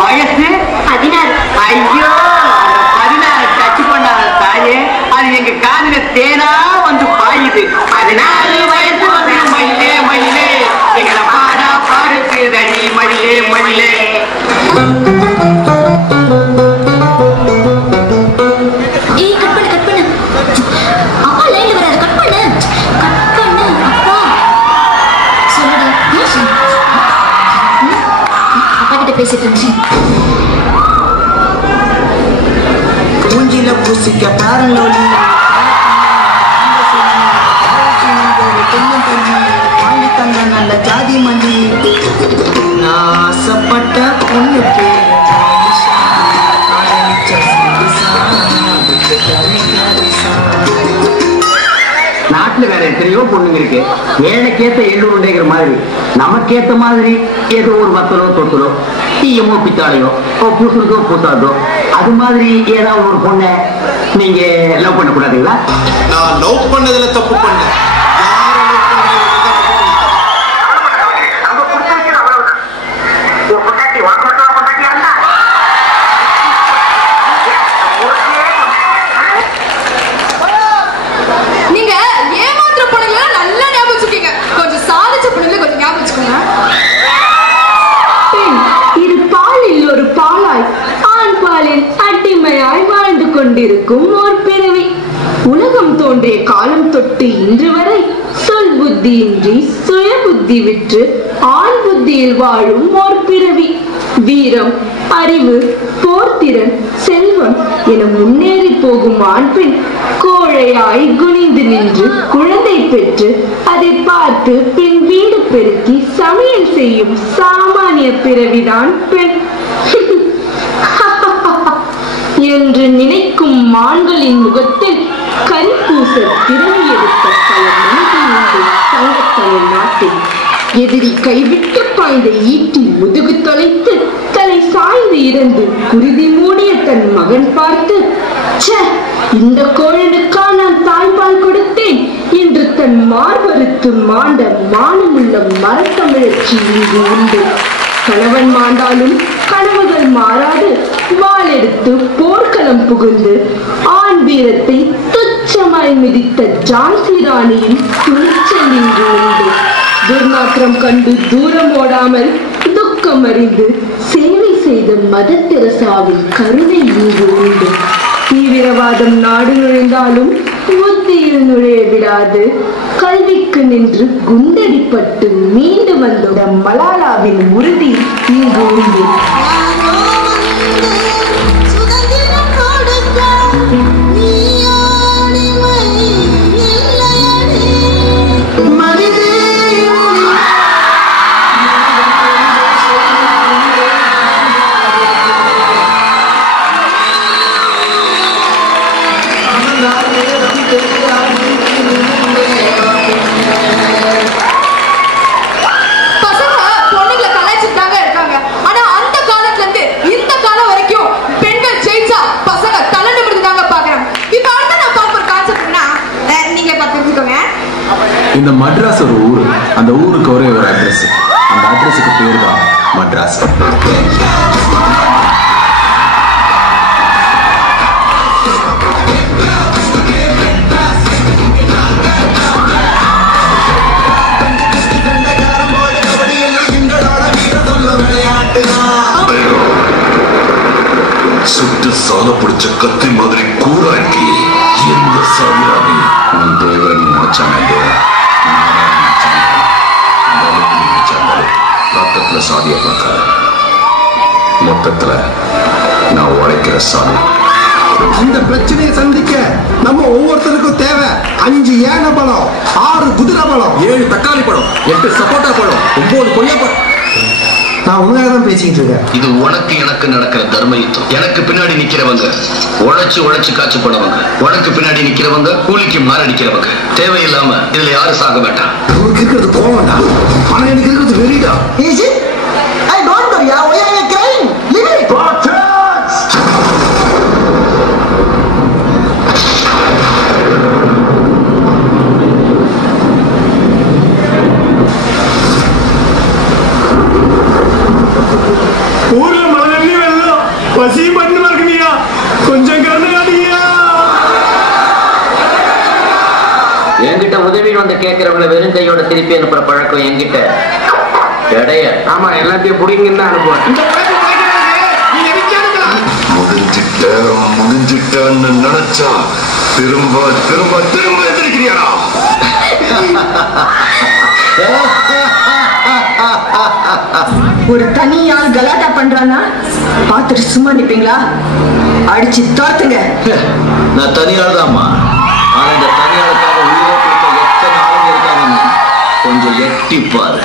வயசு 16. ஐயோ 16 டச் பண்ணாத தாயே, அது எங்க காதுல தேனா வந்து பாயுது. 16 வயசு வந்து மயிலே மயிலே எங்களை பாடா பாடுக்கு தனி மயிலே மயிலே. மூஞ்சில பூசிக்க பாருங்களோலி வாங்கி தந்த நல்ல ஜாதி மல்லி நான் ஆசைப்பட்ட பொண்ணுக்கு நாட்டுல வேற எத்தனையோ பொண்ணுங்க இருக்கு. ஏழைக்கேத்த எள்ளூருண்டைங்கிற மாதிரி நமக்கேத்த மாதிரி ஏதோ ஒரு வத்தலோ தொத்தலோ தீயமோ பித்தாளையோ பூசுறதோ பூசாதோ அது மாதிரி ஏதாவது ஒரு பொண்ணை நீங்க லவ் பண்ண கூடாதுங்களா? நான் லவ் பண்ணதுல தப்பு பண்ணேன். கொண்டிருக்கும் ஓர் பிறவி. உலகம் தோன்றிய காலம் தொட்டு இன்று வரை சொல் புத்தியின்றி சுய புத்தி விற்று ஆண் புத்தியில் வாழும் ஓர் பிறவி. வீரம், அறிவு, போர்த்திறன், செல்வம் என முன்னேறி போகும் ஆண் பெண் கோழையாய் குனிந்து நின்று குழந்தை பெற்று அதை பார்த்து பின் வீடு பெருக்கி சமையல் செய்யும் சாமானிய பிறவிதான் பெண் என்று நினைக்கும் மான்களின் முகத்தில் கரிப்பூச திறமை எடுத்த பல மனிதர்கள் சங்கத்தமிழ் நாட்டில் எதிரி கைவிட்டு பாய்ந்த ஈட்டில் முதுகு தொலைத்து தலை சாய்ந்து இறந்து குருதி மூடிய தன் மகன் பார்த்து, இந்த கோழனுக்கா நான் தாய்ப்பால் கொடுத்தேன் என்று தன் மார்பறுத்து மாண்ட மானமுள்ள மரத்தமிழச்சி இங்கு உண்டு. கணவன் மாண்டாலும் கனவுகள் மாறாது வாள் எடுத்து போர்க்களம் புகுந்து ஆண் வீரத்தை துச்சமாய் மிதித்த ஜான்சி ராணியின் துணிச்சல் இங்கு உண்டு. துர்நாற்றம் கண்டு தூரம் ஓடாமல் துக்கம் அறிந்து சேவை செய்த மதர் தெரசாவின் கருணை இங்கு உண்டு. தீவிரவாதம் நாடு நுழைந்தாலும் புத்தியில் நுழைய விடாது கல்விக்கு நின்று குண்டடிப்பட்டு மீண்டு வந்த மலாலாவின் உறுதி இங்கு உண்டு. இந்த மட்ராஸ் ஒரு ஊரு. அந்த ஊருக்கு ஒரே ஒரு அட்ரஸ். அந்த அட்ரஸுக்கு பேர் தான் மட்ராஸ். சுட்டு சால பிடிச்ச கத்தி மாதிரி கூறா இருக்கி எந்த சாமியானி உன் தேவன் நினைச்சானே ரத்தத்துல சாதிய பார்க்காத. மொத்தத்துல நான் உழைக்கிற சாமி. இந்த பிரச்சனையை சந்திக்க நம்ம ஒவ்வொருத்தருக்கும் தேவை 5 ஏன பழம், 6 குதிரை பழம், 7 தக்காளி பழம், 8 சப்போட்டா பழம், 9 கொய்யா பழம். நான் உண்மையாக தான் பேசிக்கிட்டு இருக்கேன். இது உனக்கு எனக்கு நடக்கிற தர்ம யுத்தம். எனக்கு பின்னாடி நிக்கிறவங்க உழைச்சு காய்ச்சி போனவங்க, உனக்கு பின்னாடி நிக்கிறவங்க கூலிக்கு மாரடிக்கிறவங்க. தேவையில்லாம இதுல யாரும் சாக வேண்டாம். அவருக்கு இருக்கிறது கோவம்டா, ஆனா எனக்கு இருக்கிறது வெறிடா. ஊர்ல மழை பசி பண்ணு இருக்குனியா, கொஞ்சம் கருணையாடியா. என்கிட்ட உதவி வந்து கேட்கிறவங்களை வெறும் கையோட திருப்பி அனுப்புற பழக்கம் என்கிட்ட கிடையாது. ஆமா, எல்லாத்தையும் புடிங்கன்னு தான் அனுப்புவேன். முடிஞ்சிட்டேன்னு நினைச்சா திரும்ப திரும்ப திரும்ப எந்திரிக்கிறியாடா? ஒரு தனியால் கலாட்டா பண்றானா பாத்துட்டு சும்மா நிப்பீங்களா? அடிச்சு தோத்துங்க. நான் தனியாள் தான்மா. ஆனா இந்த தனியாளுக்காக உயிரை கொடுத்த எத்தனை ஆளுங்க இருக்காங்க கொஞ்சம் எட்டி பாரு.